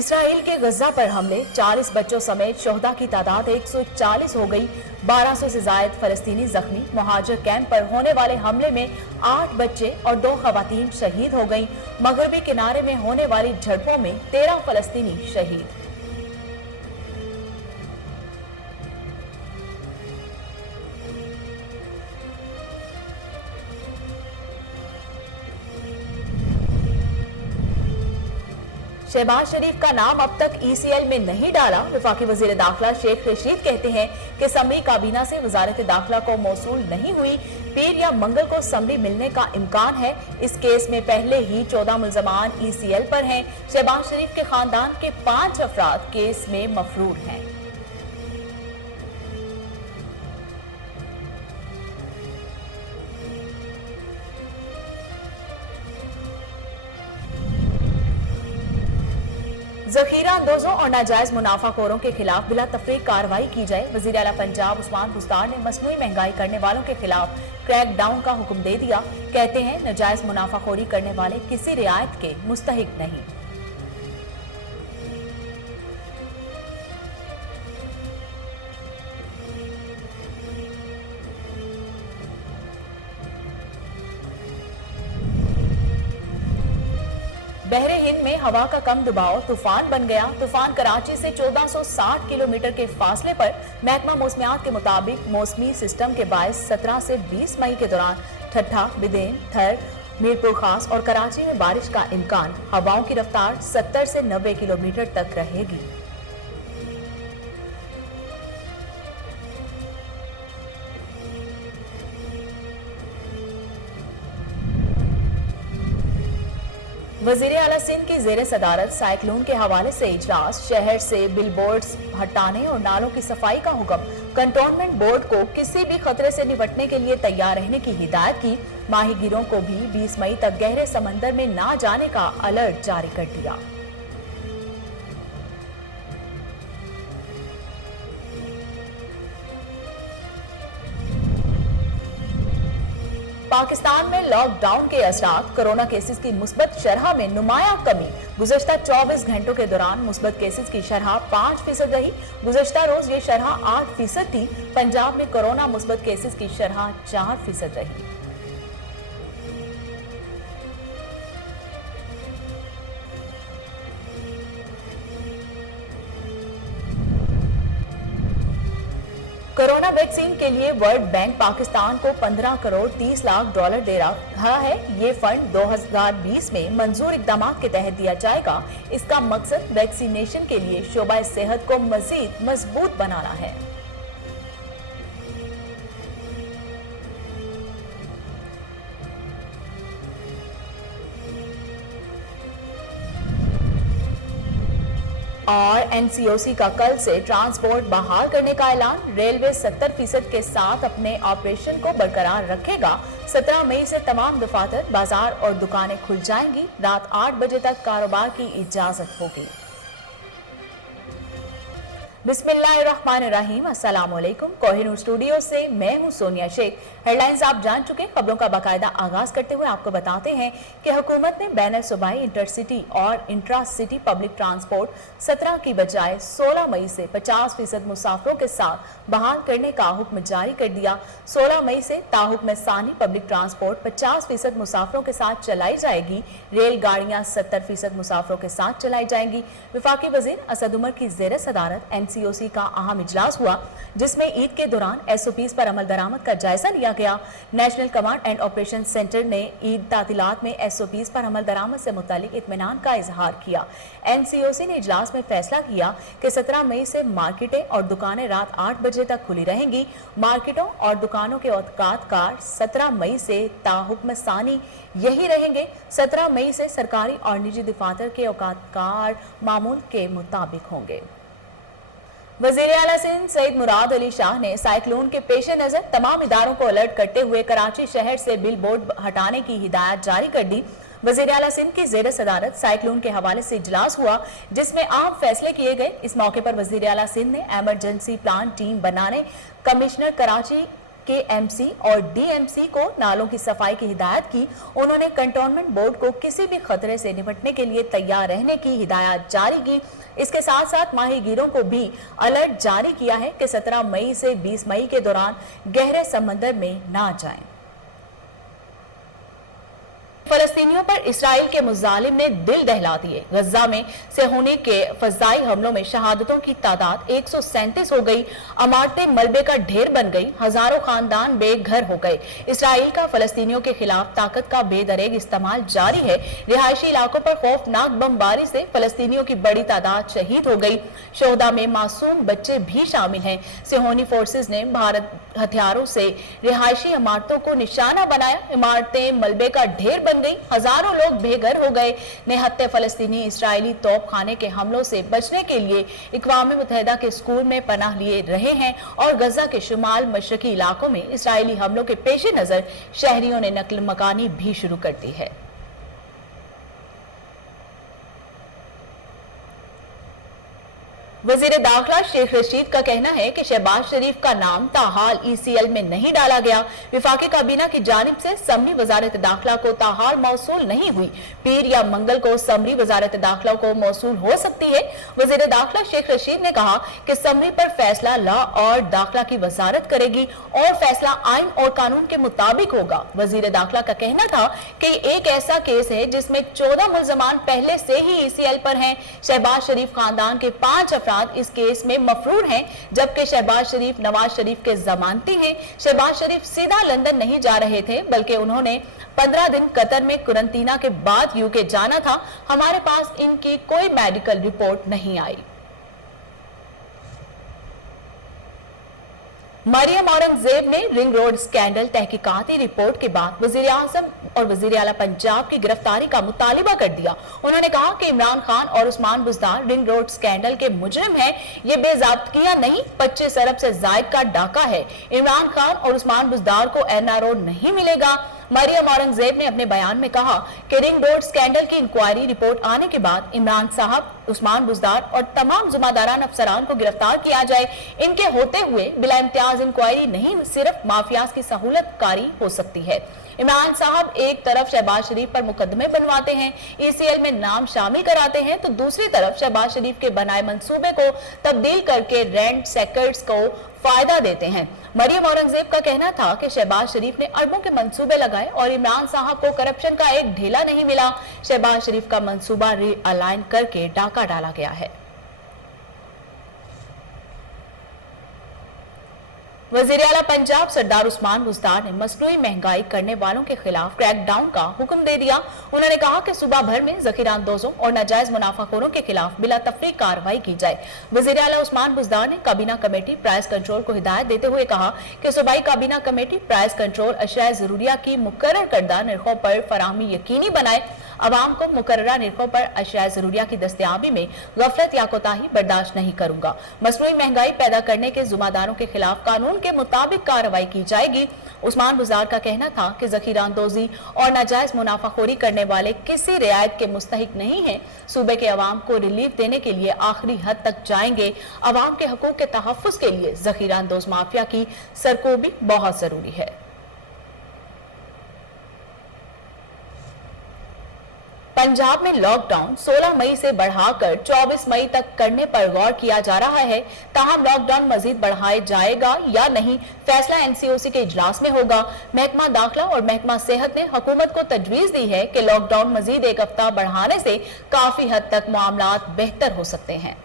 Israel के गजा पर हमले, 40 बच्चों समेत शोहदा की तादाद 140 हो गई। 1200 से जायद फलस्तीनी जख्मी। मुहाजिर कैंप पर होने वाले हमले में 8 बच्चे और 2 खवातीन शहीद हो गईं। मगरबी किनारे में होने वाली झड़पों में 13 फलस्तीनी शहीद। शहबाज शरीफ का नाम अब तक ECL में नहीं डाला। वफाकी वजीर दाखिला शेख रशीद कहते हैं कि समरी काबीना से वजारत दाखिला को मौसूल नहीं हुई। पीर या मंगल को समरी मिलने का इम्कान है। इस केस में पहले ही 14 मुल्जमान ECL पर हैं। शहबाज शरीफ के खानदान के 5 अफराद केस में मफरूर हैं। जखीरा अंदोजों और नाजायज मुनाफाखोरों के खिलाफ बिला तफरीक कार्रवाई की जाए। वजीर आला पंजाब उस्मान बुस्तार ने मसनूई महंगाई करने वालों के खिलाफ क्रैक डाउन का हुक्म दे दिया। कहते हैं नाजायज मुनाफाखोरी करने वाले किसी रियायत के मुस्तहिक नहीं। बहरे हिंद में हवा का कम दबाव तूफान बन गया। तूफान कराची से 1460 किलोमीटर के फासले पर। महकमा मौसमियात के मुताबिक मौसमी सिस्टम के बायस 17 से 20 मई के दौरान ठट्ठा, बिदेन, थर, मीरपुर खास और कराची में बारिश का इम्कान। हवाओं की रफ्तार 70 से 90 किलोमीटर तक रहेगी। वजीर आला सिंध की जेर सदारत साइक्लोन के हवाले से इजलास। शहर से बिलबोर्ड्स हटाने और नालों की सफाई का हुक्म। कंटोनमेंट बोर्ड को किसी भी खतरे से निपटने के लिए तैयार रहने की हिदायत की। माहीगीरों को भी 20 मई तक गहरे समंदर में ना जाने का अलर्ट जारी कर दिया। पाकिस्तान में लॉकडाउन के असरात। कोरोना केसेस की मुस्बत शरह में नुमाया कमी। गुज़श्ता 24 घंटों के दौरान मुस्बत केसेस की शरह 5% रही। गुज़श्ता रोज ये शरह 8% थी। पंजाब में कोरोना मुस्बत केसेस की शरह 4% रही। कोरोना वैक्सीन के लिए वर्ल्ड बैंक पाकिस्तान को 15 करोड़ 30 लाख डॉलर दे रहा है। ये फंड 2020 में मंजूर इकदामात के तहत दिया जाएगा। इसका मकसद वैक्सीनेशन के लिए शोबा सेहत को मजीद मजबूत बनाना है। और NCOC का कल से ट्रांसपोर्ट बहाल करने का ऐलान। रेलवे 70% के साथ अपने ऑपरेशन को बरकरार रखेगा। 17 मई से तमाम दफातर, बाजार और दुकानें खुल जाएंगी। रात 8 बजे तक कारोबार की इजाजत होगी। बिस्मिल्लाहिर्रहमानिर्रहीम। अस्सलाम वालेकुम। कोहिनूर स्टूडियो से मैं हूं सोनिया शेख। हेडलाइंस आप जान चुके। खबरों का बाकायदा आगाज करते हुए आपको बताते हैं कि हुकूमत ने बैन सूबाई इंटरसिटी और इंट्रा सिटी पब्लिक ट्रांसपोर्ट 17 की बजाय 16 मई से 50% मुसाफिरों के साथ बहाल करने का हुक्म जारी कर दिया। 16 मई से ताहुक्म सानी पब्लिक ट्रांसपोर्ट 50% मुसाफिरों के साथ चलाई जाएगी। रेलगाड़ियां 70% मुसाफिरों के साथ चलाई जाएंगी। वफाकी वजीर असद उमर की जेर सदारत NCOC का अहम इजलास हुआ, जिसमें ईद के दौरान SOPs पर अमल दरामद का जायजा लिया गया। National command and operation centre ने ईद तातीलात में SOPs पर अमल दरामद से मुतालिक इत्मीनान का इजहार किया। NCOC ने इजलास में फैसला किया कि 17 मई से मार्केटें और दुकानें रात 8 बजे तक खुली रहेंगी। मार्केटों और दुकानों के औकात कार 17 मई से ताहुक्म सानी यही रहेंगे। 17 मई से सरकारी और निजी दफातर के औकात कार मामूल के मुताबिक होंगे। वजीर आला सिंध सईद मुराद अली शाह ने साइक्लोन के पेश नजर तमाम इदारों को अलर्ट करते हुए कराची शहर से बिल बोर्ड हटाने की हिदायत जारी कर दी। वजीर आला सिंध की जेर सदारत साइक्लोन के हवाले से इजलास हुआ, जिसमें अहम फैसले किए गए। इस मौके पर वजीर आला सिंध ने एमरजेंसी प्लान टीम बनाने, कमिश्नर कराची के एमसी और डीएमसी को नालों की सफाई की हिदायत की। उन्होंने कंटोनमेंट बोर्ड को किसी भी खतरे से निपटने के लिए तैयार रहने की हिदायत जारी की। इसके साथ साथ माहीगीरों को भी अलर्ट जारी किया है कि 17 मई से 20 मई के दौरान गहरे समंदर में ना जाएं। फलस्तीनियों पर इसराइल के मुजालिम ने दिल दहला दिए। गजा में सेहूनी के फजाई हमलों में शहादतों की तादाद 137 हो गई। इमारतें मलबे का ढेर बन गई। हजारों खानदान बेघर हो गए। इसराइल का फलस्तीनियों के खिलाफ ताकत का बेदरेग इस्तेमाल जारी है। रिहायशी इलाकों पर खौफनाक बमबारी से फलस्तीनियों की बड़ी तादाद शहीद हो गई। शोहदा में मासूम बच्चे भी शामिल हैं। सेहूनी फोर्सेज ने भारत हथियारों से रिहायशी इमारतों को निशाना बनाया। इमारतें मलबे का ढेर बन गई। हजारों लोग बेघर हो गए। निहत्थे फलस्तीनी इसराइली तोप खाने के हमलों से बचने के लिए इक़वाम मुत्तहिदा के स्कूल में पनाह लिए रहे हैं और गजा के शुमाल मशरकी इलाकों में इसराइली हमलों के पेश नजर शहरियों ने नकल मकानी भी शुरू कर दी है। वजीर दाखिला शेख रशीद का कहना है कि शहबाज शरीफ का नाम ताहाल ECL में नहीं डाला गया। विफाकी काबीना की जानिब से समरी वजारत दाखिला को ताहाल मौसूल नहीं हुई। पीर या मंगल को समरी वजारत दाखिला को मौसूल हो सकती है। वजीर दाखिला शेख रशीद ने कहा कि समरी पर फैसला लॉ और दाखिला की वजारत करेगी और फैसला आइन और कानून के मुताबिक होगा। वजीर दाखिला का कहना था कि एक ऐसा केस है जिसमें 14 मुल्जमान पहले से ही ECL पर हैं। शहबाज शरीफ खानदान के 5 इस केस में मफरूर हैं, जबकि शहबाज शरीफ नवाज शरीफ के जमानती हैं। शहबाज शरीफ सीधा लंदन नहीं जा रहे थे, बल्कि उन्होंने 15 दिन कतर में कुरंतीना के बाद यूके जाना था। हमारे पास इनकी कोई मेडिकल रिपोर्ट नहीं आई। मरियम औरंगजेब ने रिंग रोड स्कैंडल तहकीकाती रिपोर्ट के बाद वजीर आजम और वजीर आला पंजाब की गिरफ्तारी का मुतालिबा कर दिया। उन्होंने कहा कि इमरान खान और Usman Buzdar ring road scandal के मुजरिम हैं। ये बेज़ाब्तियां नहीं, 25 अरब से जायद का डाका है। इमरान खान और उस्मान बुज़दार को NRO नहीं मिलेगा। मरियम औरंगजेब ने अपने बयान में कहा कि रिंग रोड स्कैंडल की इंक्वायरी रिपोर्ट आने के बाद इमरान साहब, उस्मान बुज़दार और तमाम जुम्मेदारान अफसरान को गिरफ्तार किया जाए। इनके होते हुए बिला इम्तियाज इंक्वायरी नहीं, सिर्फ माफियाज की सहूलत कारी हो सकती है। इमरान साहब एक तरफ शहबाज शरीफ पर मुकदमे बनवाते हैं, ECL में नाम शामिल कराते हैं, तो दूसरी तरफ शहबाज शरीफ के बनाए मंसूबे को तब्दील करके रेंट सेकर्स को फायदा देते हैं। मरियम औरंगजेब का कहना था कि शहबाज शरीफ ने अरबों के मंसूबे लगाए और इमरान साहब को करप्शन का एक ढेला नहीं मिला। शहबाज शरीफ का मंसूबा रीअलाइन करके डाका डाला गया है। वजीर आला पंजाब सरदार उस्मान बुज़दार ने मसनूई महंगाई करने वालों के खिलाफ क्रैकडाउन का हुक्म दे दिया। उन्होंने कहा कि सूबा भर में ज़ख़ीरा अंदोज़ों और नाजायज मुनाफाखोरों के खिलाफ बिला तफरीक कार्रवाई की जाए। वजीर आला उस्मान बुज़दार ने काबीना कमेटी प्राइस कंट्रोल को हिदायत देते हुए कहा कि सूबाई काबीना कमेटी प्राइस कंट्रोल अशिया ज़रूरिया की मुकर्रर करदा निर्खों पर फराहमी यकीनी बनाए। अवाम को मुकर्ररा निर्खों पर अशिया ज़रूरिया की दस्तयाबी में गफलत या कोताही बर्दाश्त नहीं करूंगा। मसनूई महंगाई पैदा करने के जुम्मेदारों के खिलाफ कानून के मुताबिक कार्रवाई की जाएगी। उस्मान बुज़दार का कहना था कि ज़ख़ीरा अंदोज़ी और नाजायज मुनाफाखोरी करने वाले किसी रियायत के मुस्तहिक नहीं हैं। सूबे के अवाम को रिलीफ देने के लिए आखिरी हद तक जाएंगे। अवाम के हकूक़ के तहफ़्फ़ुज़ के लिए ज़ख़ीरा अंदोज़ माफिया की सरकोबी बहुत जरूरी है। पंजाब में लॉकडाउन 16 मई से बढ़ाकर 24 मई तक करने पर गौर किया जा रहा है। ताहम लॉकडाउन मजीद बढ़ाया जाएगा या नहीं, फैसला NCOC के इजलास में होगा। महकमा दाखिला और महकमा सेहत ने हुकूमत को तजवीज दी है कि लॉकडाउन मजीद एक हफ्ता बढ़ाने से काफी हद तक मामलात बेहतर हो सकते हैं।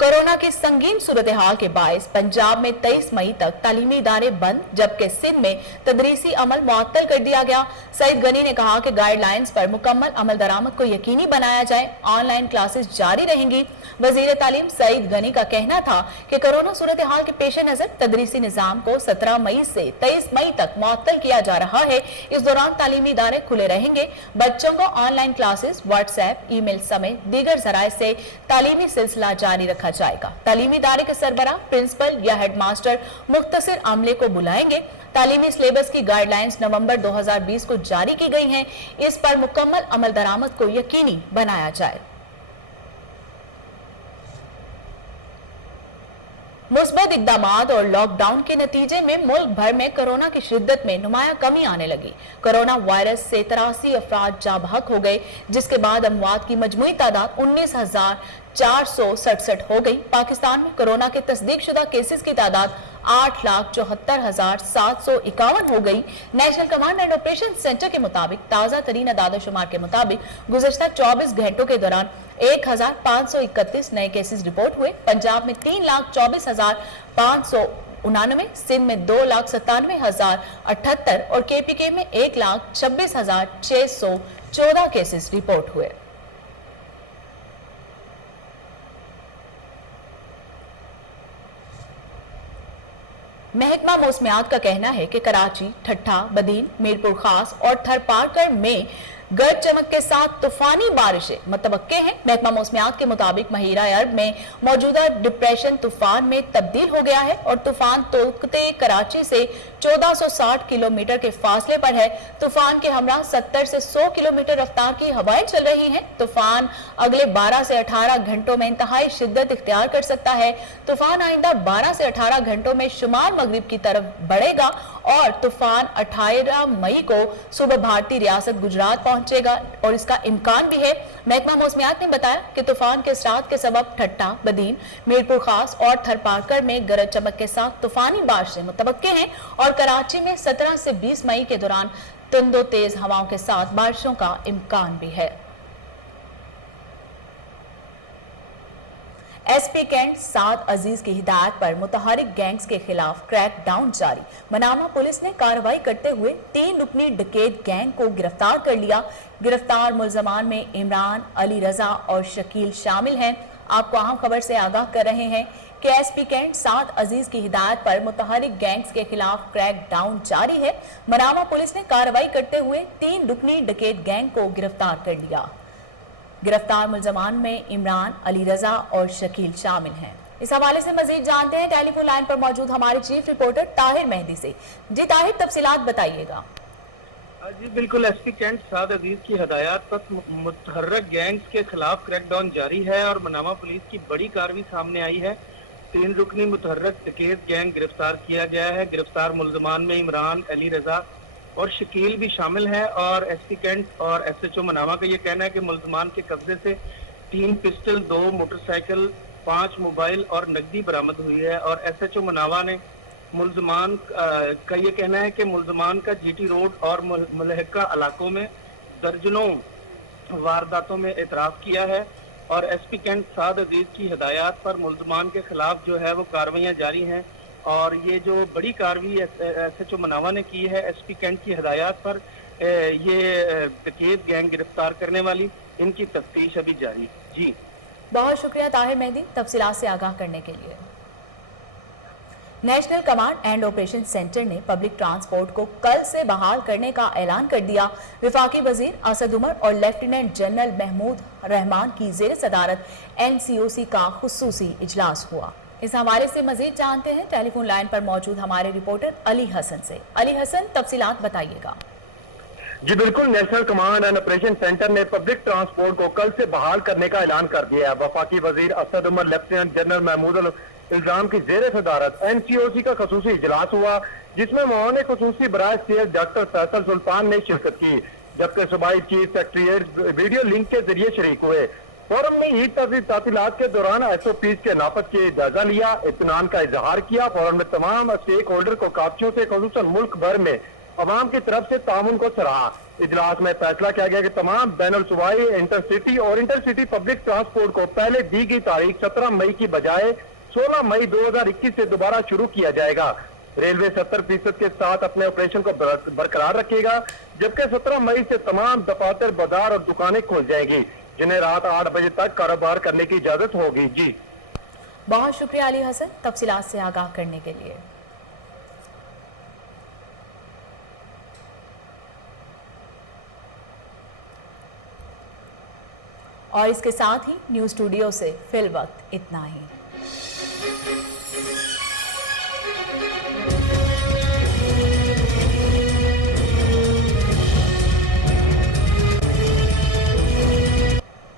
कोरोना की संगीन सूरत हाल के बायस पंजाब में 23 मई तक तालीमी इदारे बंद, जबकि सिंध में तदरीसी अमल मुअत्तल कर दिया गया। सईद गनी ने कहा कि गाइडलाइंस पर मुकम्मल अमल दरामद को यकीनी बनाया जाए। ऑनलाइन क्लासेस जारी रहेंगी। वजीर तालीम सईद गनी का कहना था कि कोरोना सूरत हाल के पेश नजर तदरीसी निजाम को 17 मई से 23 मई तक मुअत्तल किया जा रहा है। इस दौरान तालीमी इदारे खुले रहेंगे। बच्चों को ऑनलाइन क्लासेस, व्हाट्सएप, ईमेल समेत दीगर जराए से तालीमी सिलसिला जारी रखा जाएगा। तालीमी इदारे के सरबराह, प्रिंसिपल या हेडमास्टर मुख्तसर अमले को बुलाएंगे। तालीमी सिलेबस की गाइडलाइंस नवंबर 2020 को जारी की गई हैं। इस पर मुकम्मल अमल दरामद को यकीनी बनाया जाए। मुस्बत इक़दामात और लॉकडाउन के नतीजे में मुल्क भर में कोरोना की शिद्दत में नुमाया कमी आने लगी। कोरोना वायरस से 83 अफराद जाँ बहक हो गए, जिसके बाद अमवात की मजमूई तादाद 19,467 हो गई। पाकिस्तान में कोरोना के तस्दीक शुदा केसेस की तादाद 8,74,751 हो गई। National command and operation centre के मुताबिक ताज़ा तरीन अदाद-ओ-शुमार के मुताबिक गुज़श्ता 24 घंटों के दौरान 1,531 नए केसेस रिपोर्ट हुए। पंजाब में 3,24,599, सिंध में 2,97,078 और KPK में 1,26,614 केसेस रिपोर्ट हुए। महकमा मौसमियात का कहना है कि कराची, ठट्ठा, बदीन, मीरपुर खास और थरपारकर में गरज चमक के साथ तूफानी बारिशें मुतवक्के हैं। महकमा मौसमियात के मुताबिक महिरा अरब में मौजूदा डिप्रेशन तूफान में तब्दील हो गया है और तूफान तोकते कराची से 1460 किलोमीटर के फासले पर है। तूफान के हमरा 70 से 100 किलोमीटर रफ्तार की हवाएं चल रही हैं। तूफान अगले 12 से 18 घंटों में इंतहाई शिद्दत इख्तियार कर सकता है। तूफान आइंदा 12 से 18 घंटों में शुमाल मगरिब की तरफ बढ़ेगा और तूफान 18 मई को सुबह भारतीय रियासत गुजरात पहुंचेगा और इसका इम्कान भी है। महकमा मौसमियात ने बताया कि तूफान के असरात के सबब ठट्टा, बदीन, मीरपुर खास और थरपारकर में गरज चमक के साथ तूफानी बारिशें मुतवक्के हैं और कराची में 17 से 20 मई के दौरान तंदो तेज हवाओं के साथ बारिशों का इम्कान भी है। SP कैंट साद अजीज की हिदायत पर मुतहरिक गैंग्स के खिलाफ क्रैक डाउन जारी। मनामा पुलिस ने कार्रवाई करते हुए 3 रुकनी डकैत गैंग को गिरफ्तार कर लिया। गिरफ्तार मुलजमान में इमरान, अली रजा और शकील शामिल हैं। आपको अहम खबर से आगाह कर रहे हैं कि SP कैंट साद अजीज की हिदायत पर मुतहरिक गैंग्स के खिलाफ क्रैक डाउन जारी है। मनामा पुलिस ने कार्रवाई करते हुए 3 रुकनी डकैत गैंग को गिरफ्तार कर लिया। गिरफ्तार मुलजमान में इमरान, अली रजा और शकील शामिल हैं। इस हवाले से मजीद जानते हैं टेलीफोन लाइन पर मौजूद हमारे चीफ रिपोर्टर ताहिर मेहदी से। जी ताहिर, तफसीलात बताइएगा। जी बिल्कुल, SP कैंट साद अजीज की हदायत पर मुतहर्रिक गैंग्स के खिलाफ क्रैकडाउन जारी है और मनामा पुलिस की बड़ी कार्रवाई सामने आई है। 3 रुकनी मुतहर्रिक डकैत गैंग गिरफ्तार किया गया है। गिरफ्तार मुलजमान में इमरान, अली रजा और शकील भी शामिल है और SP कैंट और SHO मनामा का ये कहना है कि मुलजमान के कब्जे से 3 पिस्टल, 2 मोटरसाइकिल, 5 मोबाइल और नकदी बरामद हुई है और SHO मनामा ने मुलजमान का ये कहना है कि मुलजमान का GT रोड और मुलहका इलाकों में दर्जनों वारदातों में एतराफ़ किया है और SP कैंट साद अजीज की हिदायत पर मुलजमान के खिलाफ जो है वो कार्रवाइयाँ जारी हैं और ये जो बड़ी कार्रवाई SHO मनावा ने की है SP कैंट की हिदायत पर, ये डकैत गैंग गिरफ्तार करने वाली, इनकी तफ्तीश अभी जारी। जी बहुत शुक्रिया ताहिर मेहदी तफसीलात से आगाह करने के लिए। National command and operation centre ने पब्लिक ट्रांसपोर्ट को कल से बहाल करने का ऐलान कर दिया। वफाकी वजीर असद उमर और लेफ्टिनेंट जनरल महमूद रहमान की ज़ेर सदारत NCOC का खुसूसी इजलास हुआ। इस हवाले से मजीद जानते हैं टेलीफोन लाइन पर मौजूद हमारे रिपोर्टर अली हसन से। अली हसन, तफसीलात बताइएगा। जी बिल्कुल, national command and operation centre ने पब्लिक ट्रांसपोर्ट को कल से बहाल करने का ऐलान कर दिया है। वफाकी वजीर असद उमर, लेफ्टिनेंट जनरल महमूद इल्जाम की जेर सदारत NCOC का खसूसी इजलास हुआ, जिसमें मौन खसूसी बराए CS डॉक्टर फैसल सुल्तान ने शिरकत की, जबकि सूबाई चीफ सेक्रेटरीट वीडियो लिंक के जरिए शरीक हुए। फोरम में ईद तातीलात के दौरान SOPs के नाफज के जायजा लिया, इत्मीनान का इजहार किया। फोरम में तमाम स्टेक होल्डर को काफियों से खुसूसन मुल्क भर में अवाम की तरफ से तामुन को सराहा। इजलास में फैसला किया गया कि तमाम बैनुल सूबाई इंटरसिटी और इंटरसिटी पब्लिक ट्रांसपोर्ट को पहले दी गई तारीख 17 मई की बजाय 16 मई 2021 से दोबारा शुरू किया जाएगा। रेलवे 70% के साथ अपने ऑपरेशन को बरकरार रखेगा, जबकि 17 मई से तमाम दफातर, बाजार और दुकानें खोल जाएंगी, जिन्हें रात 8 बजे तक कारोबार करने की इजाजत होगी। जी बहुत शुक्रिया अली हसन तफसीलात से आगाह करने के लिए। और इसके साथ ही न्यूज़ स्टूडियो से फिल वक्त इतना ही।